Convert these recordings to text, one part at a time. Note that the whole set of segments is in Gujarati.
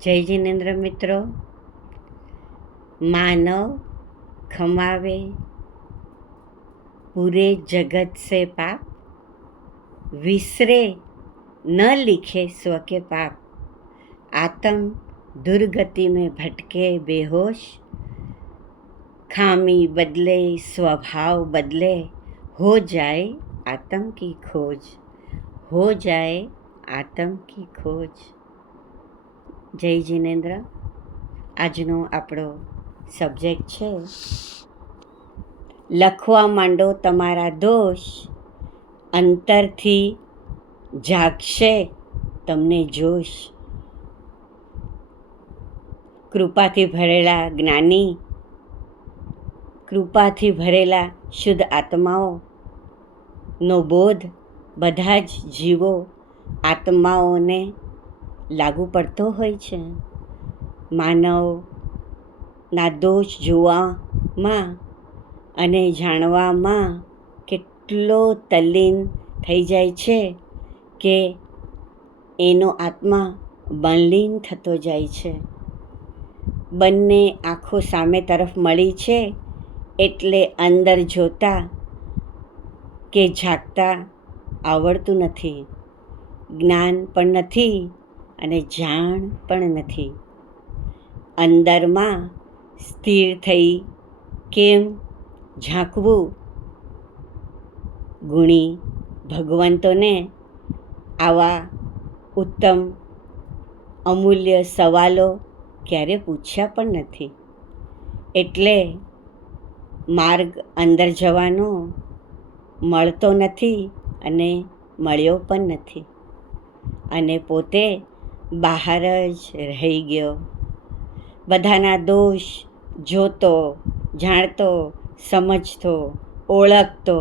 जय जिनेन्द्र मित्रों। मानव खमावे पूरे जगत से पाप, विसरे न लिखे स्व के पाप। आत्म दुर्गति में भटके बेहोश, खामी बदले स्वभाव बदले, हो जाए आत्म की खोज, हो जाए आत्म की खोज। जय जिनेन्द्र। આજનો આપણો સબ્જેક્ટ છે લખવા માંડો તમારા દોષ, અંતરથી જાગશે તમને જોશ। કૃપાથી ભરેલા જ્ઞાની, કૃપાથી ભરેલા શુદ્ધ આત્માઓનો બોધ બધા જ જીવો આત્માઓને લાગુ પડતો હોય છે। માનવના દોષ જોવામાં અને જાણવામાં કેટલો તલ્લીન થઈ જાય છે કે એનો આત્મા બનલીન થતો જાય છે। બંને આંખો સામે તરફ મળી છે એટલે અંદર જોતા કે ઝાંકતા આવડતું નથી, જ્ઞાન પણ નથી અને જાણ પણ નથી। અંદરમાં સ્થિર થઈ કેમ ઝાંકવું? ગુણી ભગવંતોને આવા ઉત્તમ અમૂલ્ય સવાલો ક્યારે પૂછ્યા પણ નથી, એટલે માર્ગ અંદર જવાનો મળતો નથી અને મળ્યો પણ નથી, અને પોતે બહાર જ રહી ગયો। બધાના દોષ જોતો, જાણતો, સમજતો, ઓળખતો,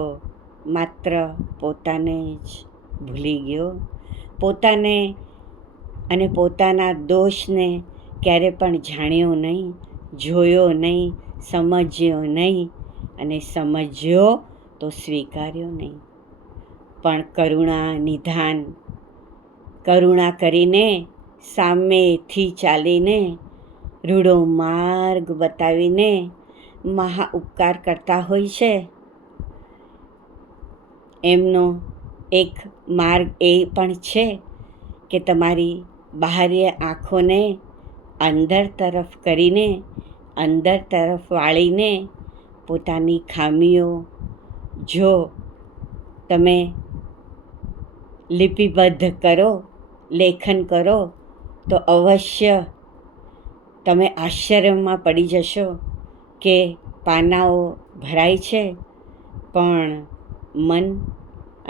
માત્ર પોતાને જ ભૂલી ગયો। પોતાને અને પોતાના દોષને ક્યારે પણ જાણ્યો નહીં, જોયો નહીં, સમજ્યો નહીં, અને સમજ્યો તો સ્વીકાર્યો નહીં। પણ કરુણા નિધાન, કરુણા કરીને સામેથી ચાલીને રૂડો માર્ગ બતાવીને મહા ઉપકાર કરતા હોય છે। એમનો એક માર્ગ એ પણ છે કે તમારી બાહ્ય આંખોને અંદર તરફ કરીને, અંદર તરફ વાળીને પોતાની ખામીઓ જો તમે લિપિબદ્ધ કરો, લેખન કરો, તો અવશ્ય તમે આશ્ચર્યમાં પડી જશો કે પાનાઓ ભરાય છે પણ મન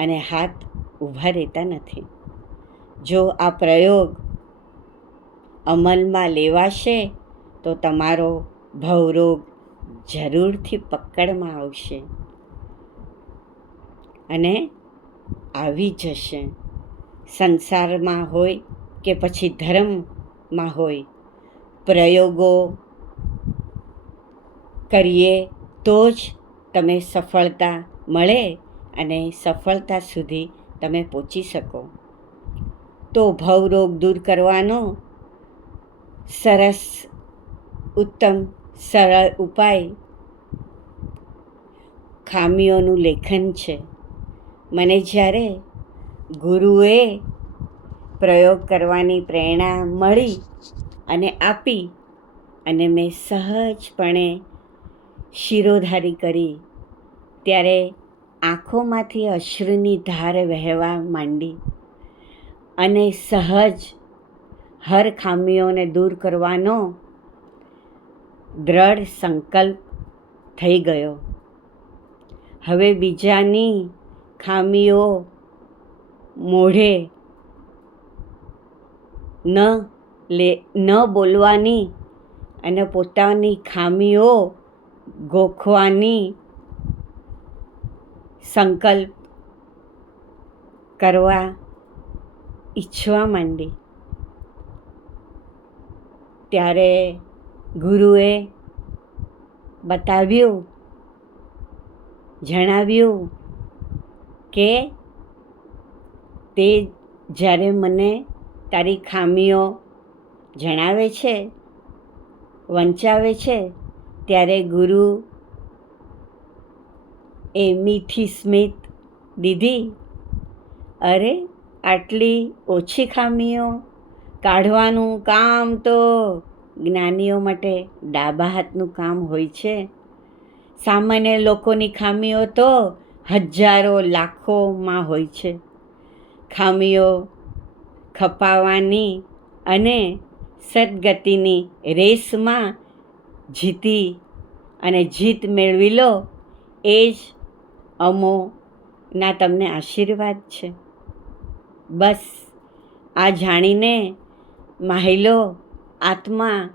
અને હાથ ઊભા રહેતા નથી। જો આ પ્રયોગ અમલમાં લેવાશે તો તમારો ભવરોગ જરૂરથી પકડમાં આવશે અને આવી જશે। સંસારમાં હોય કે પછી ધર્મમાં હોય, પ્રયોગો કરીએ તો જ તમે સફળતા મળે અને સફળતા સુધી તમે પહોંચી શકો। તો ભવરોગ દૂર કરવાનો સરસ, ઉત્તમ, સરળ ઉપાય ખામીઓનું લેખન છે। મને જ્યારે ગુરુએ પ્રયોગ કરવાની પ્રેરણા મળી અને આપી અને મેં સહજપણે શિરોધારી કરી, ત્યારે આંખોમાંથી અશ્રુની ધાર વહેવા માંડી અને સહજ હર ખામીઓને દૂર કરવાનો દ્રઢ સંકલ્પ થઈ ગયો। હવે બીજાની ખામીઓ મોઢે ન બોલવાની અને પોતાની ખામીઓ ગોખવાની સંકલ્પ કરવા ઈચ્છવા માંડી। ત્યારે ગુરુએ બતાવ્યું, જણાવ્યું કે તે જ્યારે મને તારી ખામીઓ જણાવે છે, વંચાવે છે, ત્યારે ગુરુ એ મીઠી સ્મિત દીધી, અરે આટલી ઓછી ખામીઓ કાઢવાનું કામ તો જ્ઞાનીઓ માટે ડાબા હાથનું કામ હોય છે. સામાન્ય લોકોની ખામીઓ તો હજારો લાખોમાં હોય છે. ખામીઓ ખપાવવાની અને સદગતિની રેસમાં જીતી અને જીત મેળવી લો, એ જ અમોના તમને આશીર્વાદ છે. બસ આ જાણીને માહિલો આત્મા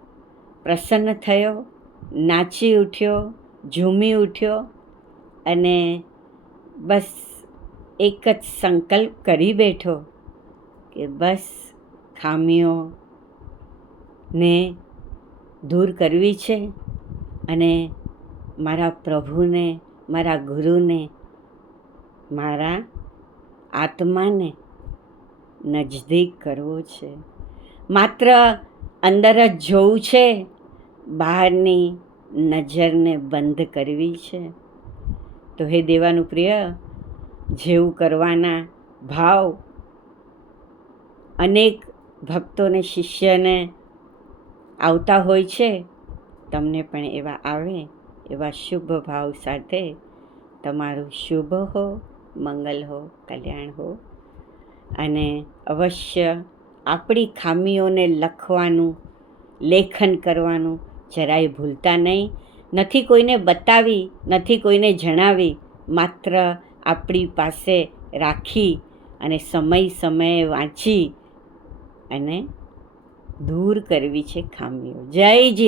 પ્રસન્ન થયો, નાચી ઉઠ્યો, ઝૂમી ઉઠ્યો અને બસ એક જ સંકલ્પ કરી બેઠો કે બસ ખામીઓને દૂર કરવી છે અને મારા પ્રભુને, મારા ગુરુને, મારા આત્માને નજદીક કરવો છે. માત્ર અંદર જ જોવું છે, બહારની નજરને બંધ કરવી છે. તો હે દેવાનું પ્રિય, જેવું કરવાના ભાવ અનેક ભક્તોને, શિષ્યને આવતા હોય છે, તમને પણ એવા આવે, એવા શુભ ભાવ સાથે તમારું શુભ હો, મંગલ હો, કલ્યાણ હો. અને અવશ્ય આપણી ખામીઓને લખવાનું, લેખન કરવાનું જરાય ભૂલતા નહીં. નથી કોઈને બતાવી, નથી કોઈને જણાવી, માત્ર આપણી પાસે રાખી અને સમયે વાંચી અને દૂર કરવી છે ખામીઓ. જય જી